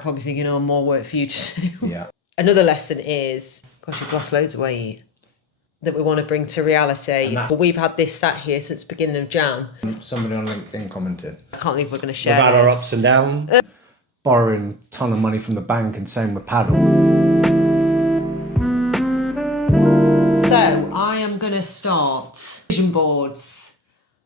Probably thinking, oh, more work for you to do. Yeah. Another lesson is, gosh, you've lost loads of weight, that we want to bring to reality. We've had this sat here since the beginning of Jan. Somebody on LinkedIn commented. I can't believe we're going to share We've had our this. ups and downs, borrowing a ton of money from the bank and same with paddle. So I am going to start vision boards.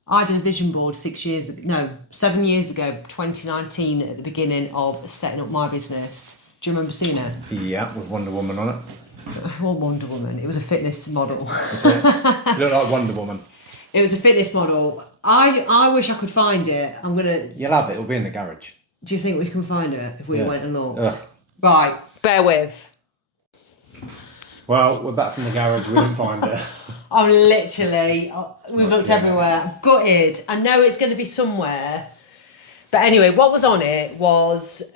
I did a vision board 7 years ago, 2019, at the beginning of setting up my business. Do you remember seeing it? Yeah, with Wonder Woman on it. What Wonder Woman? It was a fitness model. Is it? It looked like Wonder Woman. It was a fitness model. I wish I could find it. I'm going to... You'll have it. It'll be in the garage. Do you think we can find it if we went and looked? Yeah. Right, bear with. Well, we're back from the garage. We didn't find it. I'm literally... We've looked everywhere. I'm gutted. I know it's going to be somewhere. But anyway, what was on it was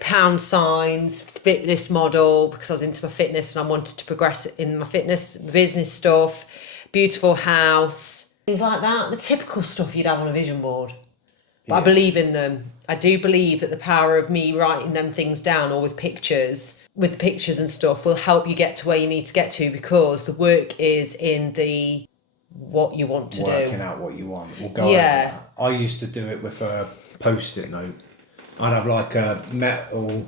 pound signs, fitness model, because I was into my fitness and I wanted to progress in my fitness, business stuff, beautiful house, things like that. The typical stuff you'd have on a vision board. But I believe in them. I do believe that the power of me writing them things down, or with pictures and stuff, will help you get to where you need to get to, because the work is in the what you want to do. Working out what you want. We'll go over that. I used to do it with a Post-it note. I'd have like a metal,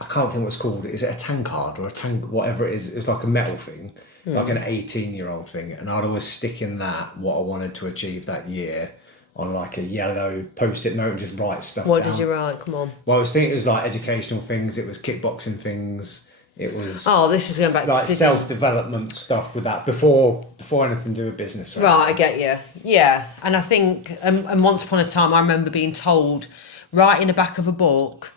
I can't think what it's called. Is it a tankard or a tank? Whatever it is, it's like a metal thing, like an 18-year-old thing. And I'd always stick in that what I wanted to achieve that year on like a yellow Post-it note and just write stuff What down. did you write? Come on. Well, I was thinking it was like educational things. It was kickboxing things. It was this is going back like self-development stuff with that before anything to do with business. Right, I get you. Yeah, and I think, and once upon a time, I remember being told, write in the back of a book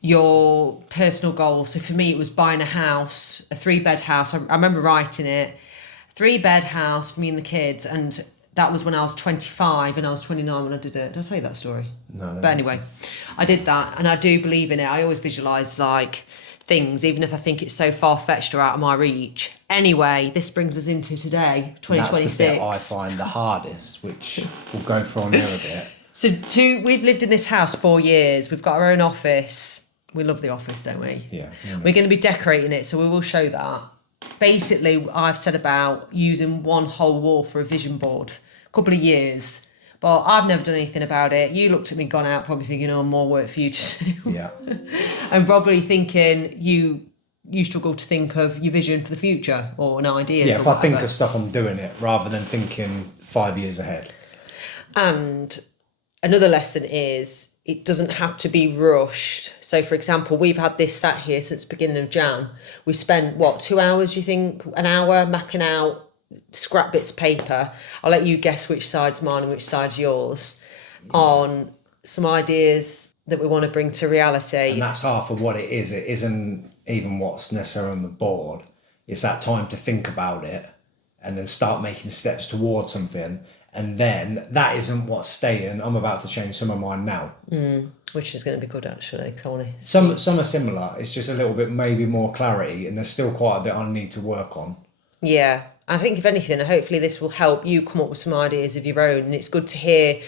your personal goals. So for me, it was buying a house, a 3-bed house. I remember writing it, 3-bed house for me and the kids, and that was when I was 25 and I was 29 when I did it. Did I tell you that story? No. But anyway, I did that, and I do believe in it. I always visualise like things, even if I think it's so far-fetched or out of my reach. Anyway, this brings us into today, 2026. That's the bit I find the hardest, which we'll go for on there a bit. So we've lived in this house 4 years. We've got our own office. We love the office, don't we? Yeah. We're going to be decorating it, so we will show that. Basically, I've said about using one whole wall for a vision board, a couple of years. But I've never done anything about it. You looked at me, gone out, probably thinking, oh, more work for you to do. Yeah. And probably thinking you struggle to think of your vision for the future or an idea. Yeah, if I think of stuff, I'm doing it rather than thinking 5 years ahead. And another lesson is it doesn't have to be rushed. So, for example, we've had this sat here since the beginning of Jan. We spent, 2 hours, do you think? An hour mapping out scrap bits of paper. I'll let you guess which side's mine and which side's yours, on some ideas that we want to bring to reality. And that's half of what it is. It isn't even what's necessary on the board. It's that time to think about it and then start making steps towards something. And then that isn't what's staying. I'm about to change some of mine now. Which is going to be good, actually. Some are similar. It's just a little bit maybe more clarity, and there's still quite a bit I need to work on. Yeah. I think, if anything, hopefully this will help you come up with some ideas of your own. And it's good to hear.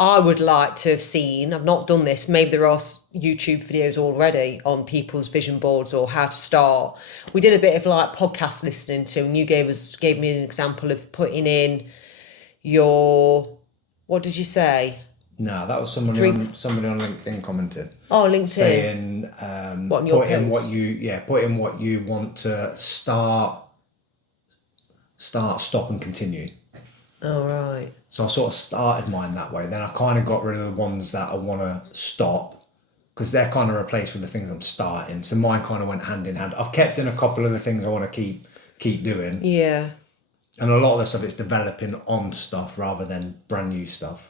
I would like to have seen, I've not done this, maybe there are YouTube videos already on people's vision boards or how to start. We did a bit of like podcast listening to, and you gave me an example of putting in your, what did you say? No, that was somebody on LinkedIn commented. Oh, LinkedIn. Saying, what, in your put in what you want to start, stop and continue. Oh, right. So I sort of started mine that way. Then I kind of got rid of the ones that I want to stop, because they're kind of replaced with the things I'm starting. So mine kind of went hand in hand. I've kept in a couple of the things I want to keep doing. Yeah. And a lot of the stuff is developing on stuff rather than brand new stuff.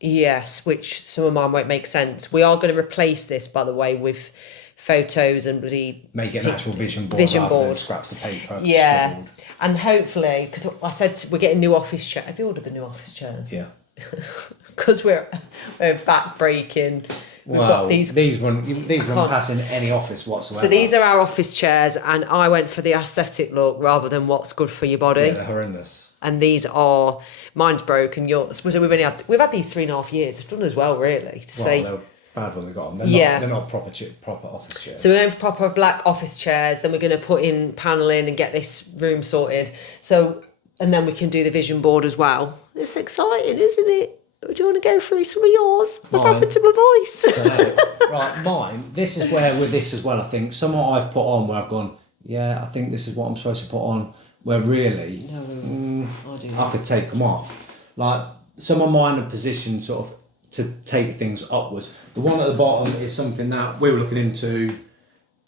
Yes, which some of mine won't make sense. We are going to replace this, by the way, with photos and bloody... Make it an actual vision board rather than scraps of paper. Yeah. Scribbled. And hopefully, because I said we're getting new office chairs. Have you ordered the new office chairs? Yeah. Because we're back breaking. Wow, these wouldn't pass in any office whatsoever. So these are our office chairs, and I went for the aesthetic look rather than what's good for your body. Yeah, they're horrendous. And these are, mine's broken, yours. So we've had these 3.5 years. We've done as well, really. To say, bad one they got on. They're not proper office chairs. So we're going for proper black office chairs. Then we're going to put in paneling and get this room sorted. So, and then we can do the vision board as well. It's exciting, isn't it? Do you want to go through some of yours? What's happened to my voice? Right, mine. This is where with this as well. I think some I've put on where I've gone. Yeah, I think this is what I'm supposed to put on. Where really, I could take them off. Like some of mine are positioned sort of to take things upwards. The one at the bottom is something that we were looking into.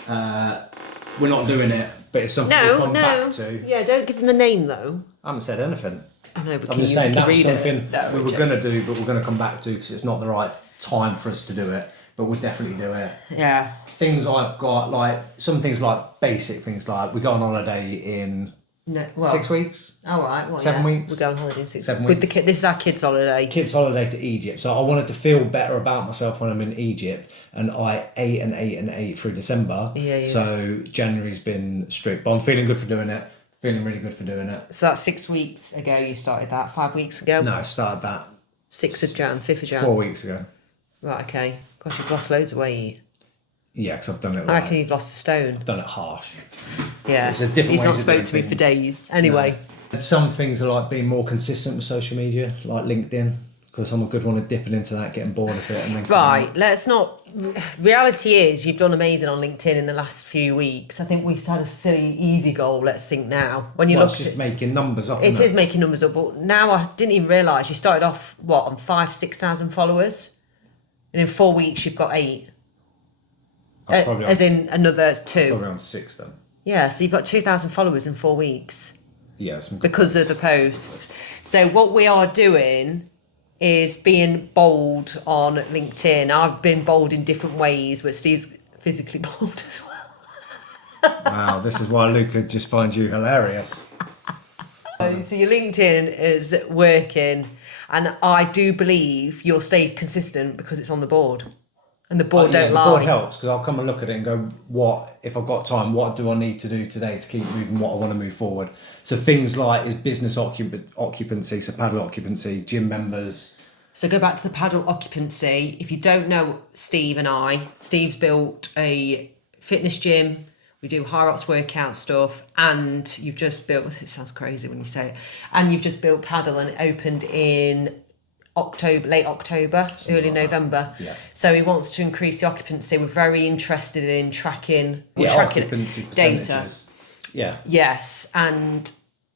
We're not doing it, but it's something we'll come back to. Yeah, don't give them the name though. I haven't said anything. I know, but I'm just saying that's something we were going to do, but we're going to come back to because it's not the right time for us to do it. But we'll definitely do it. Yeah. Things I've got, like some things like basic things, like we go on holiday in 6 weeks. All right. Well, 7 weeks. We go on holiday in 6 weeks. 7 With weeks. this is our kids' holiday. Kids' holiday to Egypt. So I wanted to feel better about myself when I'm in Egypt, and I ate through December. Yeah. So January's been strict, but I'm feeling good for doing it. Feeling really good for doing it. So that's 6 weeks ago you started that, 5 weeks ago? No, I started that 6th of Jan, 5th of Jan. 4 weeks ago. Right, okay. Gosh, you've lost loads of weight. Yeah, because I've done it. I reckon you've lost a stone. I've done it harsh. Yeah. It's a different He's ways not of spoken doing to me for things. days. Anyway. No. Some things are like being more consistent with social media, like LinkedIn, because I'm a good one at dipping into that, getting bored of it, and then Right, let's not. Reality is, you've done amazing on LinkedIn in the last few weeks. I think we've had a silly, easy goal. Let's think now. When you look it's at just making numbers up. it is making numbers up, but now I didn't even realise you started off on 5,000-6,000 followers, and in 4 weeks you've got 8. As in another 2. Probably on 6 then. Yeah, so you've got 2,000 followers in 4 weeks. Yeah, because of the posts. So what we are doing is being bold on LinkedIn. I've been bold in different ways, but Steve's physically bold as well. Wow, this is why Luca just finds you hilarious. So your LinkedIn is working, and I do believe you'll stay consistent because it's on the board. And the board don't lie. The board helps because I'll come and look at it and go, what, if I've got time, what do I need to do today to keep moving what I want to move forward? So things like is business occupancy, so paddle occupancy, gym members. So go back to the paddle occupancy. If you don't know Steve and I, Steve's built a fitness gym. We do HYROX workout stuff, and you've just built, it sounds crazy when you say it, and you've just built paddle, and it opened in late October, early November. Yeah. So he wants to increase the occupancy. We're very interested in tracking occupancy data. percentages. Yeah. Yes, and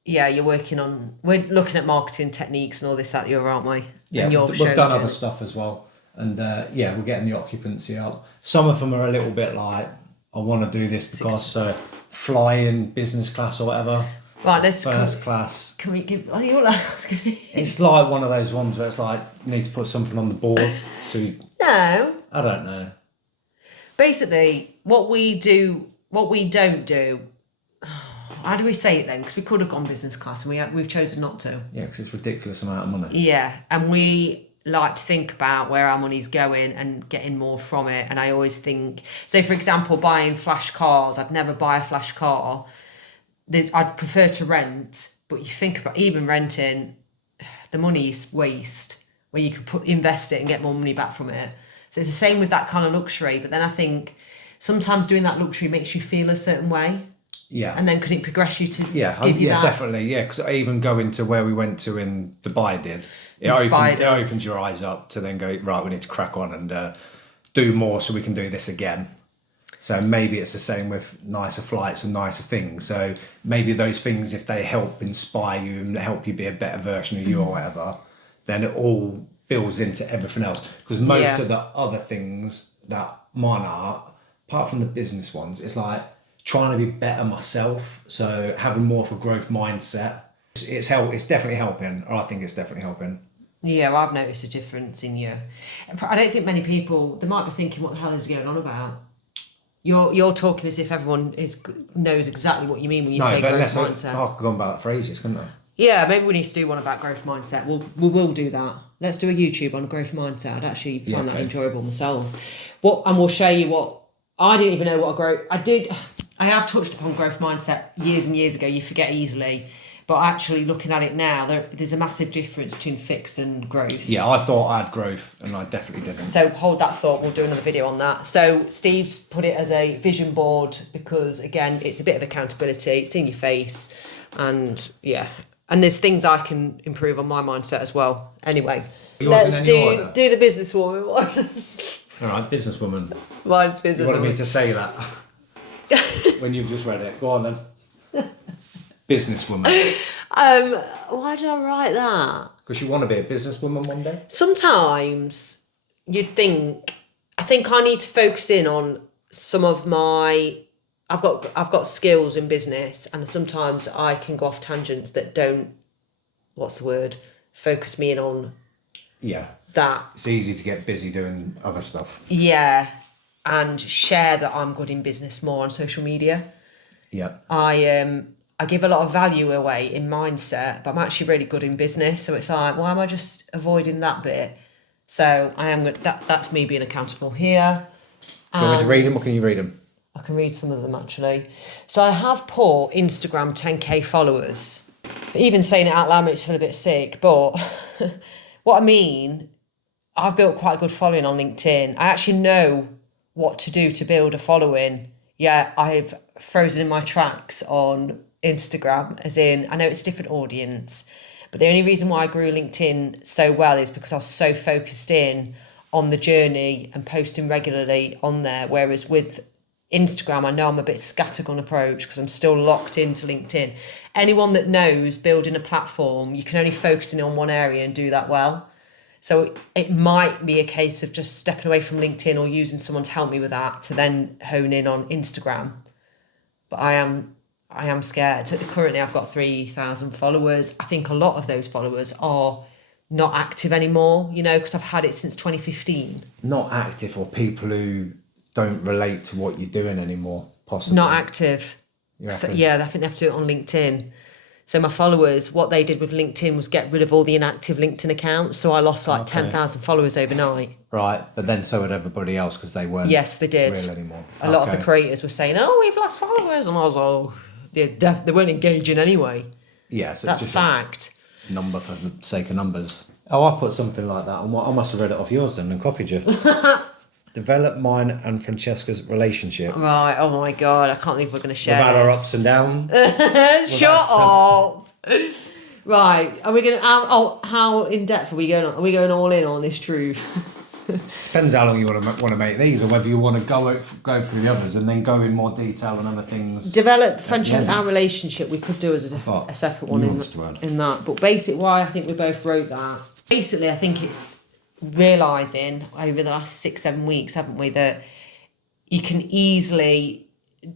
we're looking at marketing techniques and all this that aren't we? Yeah, and we've done other stuff as well, and we're getting the occupancy up. Some of them are a little bit like, I want to do this because fly in business class or whatever. Right, let's first class. Can we give? Oh, you're like, it's like one of those ones where it's like you need to put something on the board. So no, I don't know. Basically, what we don't do. How do we say it then? Because we could have gone business class, and we've chosen not to. Yeah, because it's a ridiculous amount of money. Yeah, and we like to think about where our money's going and getting more from it. And I always think, so for example, buying flash cars. I'd never buy a flash car. I'd prefer to rent, but you think about even renting, the money is waste where you could invest it and get more money back from it. So it's the same with that kind of luxury. But then I think sometimes doing that luxury makes you feel a certain way. Yeah. And then could it progress you to give you that? that? Definitely. Yeah, because I even going to where we went to in Dubai it opened your eyes up to then go, right, we need to crack on and do more so we can do this again. So maybe it's the same with nicer flights and nicer things. So maybe those things, if they help inspire you and help you be a better version of you or whatever, then it all builds into everything else. Because most of the other things that mine are, apart from the business ones, it's like trying to be better myself. So having more of a growth mindset, it's definitely helping, or I think it's definitely helping. Yeah, well, I've noticed a difference in you. I don't think many people, they might be thinking, what the hell is he going on about? You're talking as if everyone knows exactly what you mean when you say growth mindset. I could go on about that for ages, couldn't I? Yeah, maybe we need to do one about growth mindset. We will do that. Let's do a YouTube on growth mindset. I'd actually find that enjoyable myself. And we'll show you what I didn't even know what a growth. I have touched upon growth mindset years and years ago. You forget easily, But actually looking at it now, there's a massive difference between fixed and growth. Yeah, I thought I had growth, and I definitely didn't. So hold that thought, we'll do another video on that. So Steve's put it as a vision board because, again, it's a bit of accountability, it's in your face, and yeah. And there's things I can improve on my mindset as well. Anyway, let's do the businesswoman one. All right, businesswoman. Mine's businesswoman. You wanted me to say that when you've just read it. Go on then. Businesswoman. Why did I write that? Because you want to be a businesswoman one day? Sometimes you'd think, I think I need to focus in on some of my, I've got skills in business, and sometimes I can go off tangents that don't, focus me in on that. It's easy to get busy doing other stuff. Yeah, and share that I'm good in business more on social media. Yeah. I give a lot of value away in mindset, but I'm actually really good in business. So it's like, why am I just avoiding that bit? So I am good. That's me being accountable here. Do you want me to read them, or can you read them? I can read some of them actually. So I have put Instagram 10k followers. Even saying it out loud makes me feel a bit sick, but what I mean, I've built quite a good following on LinkedIn. I actually know what to do to build a following. Yeah, I've frozen in my tracks on Instagram, as in, I know it's a different audience, but the only reason why I grew LinkedIn so well is because I was so focused in on the journey and posting regularly on there. Whereas with Instagram, I know I'm a bit scattergun approach because I'm still locked into LinkedIn. Anyone that knows building a platform, you can only focus in on one area and do that well. So it might be a case of just stepping away from LinkedIn or using someone to help me with that to then hone in on Instagram. But I am scared. Currently, I've got 3,000 followers. I think a lot of those followers are not active anymore, because I've had it since 2015. Not active, or people who don't relate to what you're doing anymore, possibly. Not active. So, yeah, I think they have to do it on LinkedIn. So my followers, what they did with LinkedIn was get rid of all the inactive LinkedIn accounts. So I lost 10,000 followers overnight. Right, but then so had everybody else because they weren't they did. real anymore. A lot of the creators were saying, "Oh, we've lost followers," and I was like, they weren't engaging anyway. Yeah, so that's it's just fact. A number for the sake of numbers. Oh, I put something like that on. I must have read it off yours then and copied you. Develop mine and Francesca's relationship. Right. Oh my God, I can't believe we're going to share. We've had our ups and downs. Shut up. Right. Are we going to? How in depth are we going? Are we going all in on this truth? Depends how long you want to make these, or whether you want to go through the others and then go in more detail on other things. Develop friendship and relationship. We could do as a separate one in that. But basically, why I think we both wrote that. Basically, I think it's realising over the last 6-7 weeks, haven't we, that you can easily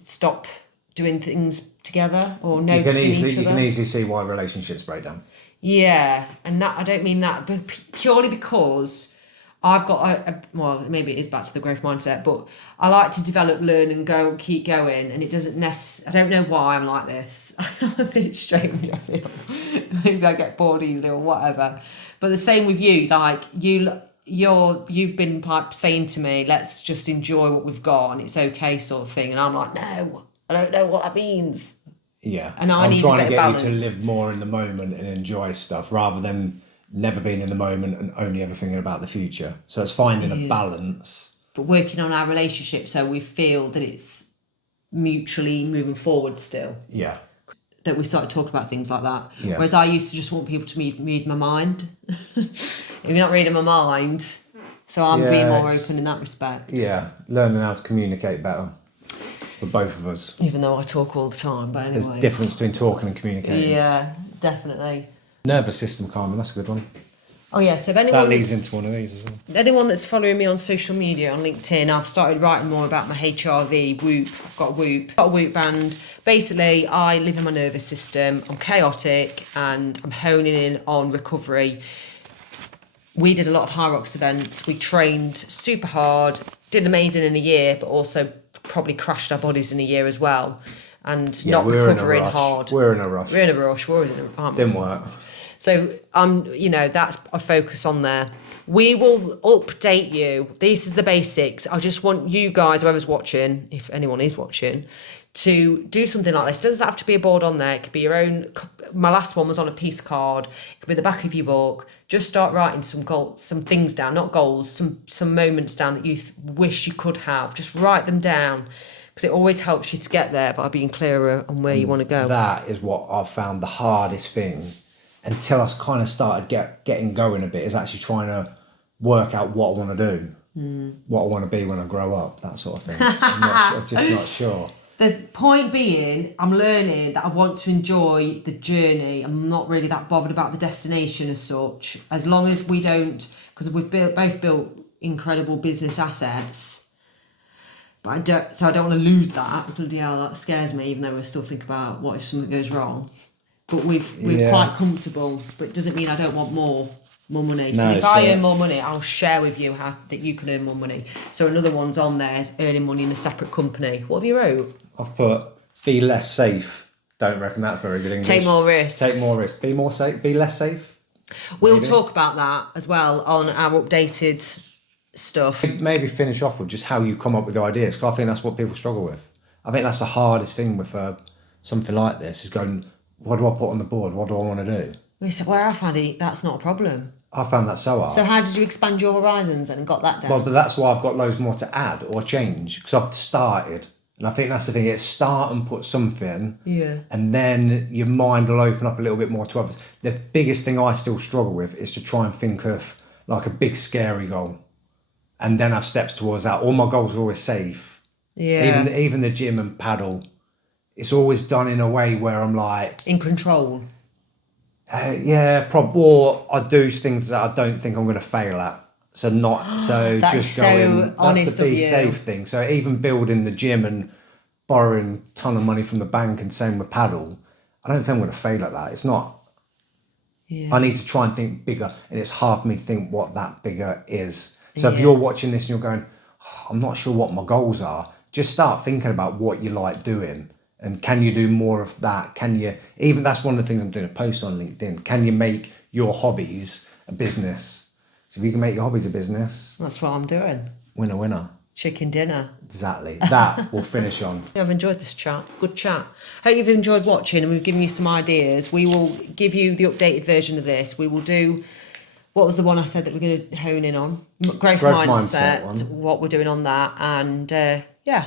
stop doing things together or noticing each other. You can easily see why relationships break down. Yeah, and that I don't mean that, but purely because I've got well, maybe it is back to the growth mindset, but I like to develop, learn, and keep going, and it doesn't I don't know why I'm like this. I'm a bit straight with you, I feel. Maybe I get bored easily or whatever. But the same with you, like you've been saying to me, let's just enjoy what we've got and it's okay, sort of thing, and I'm like, no, I don't know what that means. Yeah, and I'm trying to get you to live more in the moment and enjoy stuff rather than never being in the moment and only ever thinking about the future. So it's finding a balance. But working on our relationship so we feel that it's mutually moving forward still. Yeah. That we started talking about things like that. Yeah. Whereas I used to just want people to read my mind. If you're not reading my mind, so I'm being more open in that respect. Yeah, learning how to communicate better for both of us. Even though I talk all the time, but anyway. There's a difference between talking and communicating. Yeah, definitely. Nervous system calming, that's a good one. Oh yeah, so if anyone that leads into one of these as well. Anyone that's following me on social media, on LinkedIn, I've started writing more about my HRV, Whoop. I've got a Whoop band. Basically, I live in my nervous system. I'm chaotic and I'm honing in on recovery. We did a lot of HYROX events. We trained super hard, did amazing in a year, but also probably crashed our bodies in a year as well. And not recovering hard. We're in a rush. We're in a rush. Didn't work. So that's a focus on there. We will update you. This is the basics. I just want you guys, whoever's watching, if anyone is watching, to do something like this. It doesn't have to be a board on there. It could be your own. My last one was on a piece card. It could be the back of your book. Just start writing some things down, not goals, some moments down that you wish you could have. Just write them down, because it always helps you to get there by being clearer on where you want to go. That is what I've found the hardest thing, until I kind of started getting going a bit, is actually trying to work out what I want to do, what I want to be when I grow up, that sort of thing. I'm just not sure. The point being, I'm learning that I want to enjoy the journey. I'm not really that bothered about the destination as such, as long as we don't, because we've both built incredible business assets. But I don't want to lose that. Bloody hell, that scares me, even though I still think about what if something goes wrong. But we're quite comfortable, but it doesn't mean I don't want more money. So if I earn more money, I'll share with you how that you can earn more money. So another one's on there is earning money in a separate company. What have you wrote? I've put be less safe. Don't reckon that's very good English. Take more risks. Take more risks. Be more safe. Be less safe. We'll talk about that as well on our updated stuff. Maybe finish off with just how you come up with the ideas, because I think that's what people struggle with. I think that's the hardest thing with something like this, is going, what do I put on the board? What do I want to do? So where I found it, that's not a problem. I found that so hard. So how did you expand your horizons and got that down? Well, but that's why I've got loads more to add or change, because I've started. And I think that's the thing, it's start and put something, and then your mind will open up a little bit more to others. The biggest thing I still struggle with is to try and think of like a big scary goal, and then have steps towards that. All my goals are always safe. Yeah. Even the gym and paddle, it's always done in a way where I'm like... in control. Or I do things that I don't think I'm going to fail at. So That just is so going, honest that's the be of you. safe thing. So even building the gym and borrowing a ton of money from the bank, and same with paddle, I don't think I'm going to fail at that. It's not. I need to try and think bigger, and it's hard for me to think what that bigger is. So if you're watching this and you're going, I'm not sure what my goals are, just start thinking about what you like doing. And can you do more of that? Can you, even that's one of the things I'm doing a post on LinkedIn. Can you make your hobbies a business? So if you can make your hobbies a business. That's what I'm doing. Winner, winner. Chicken dinner. Exactly. That we'll finish on. I've enjoyed this chat. Good chat. Hope you've enjoyed watching and we've given you some ideas. We will give you the updated version of this. We will do, what was the one I said that we're going to hone in on? Growth mindset, what we're doing on that. And yeah.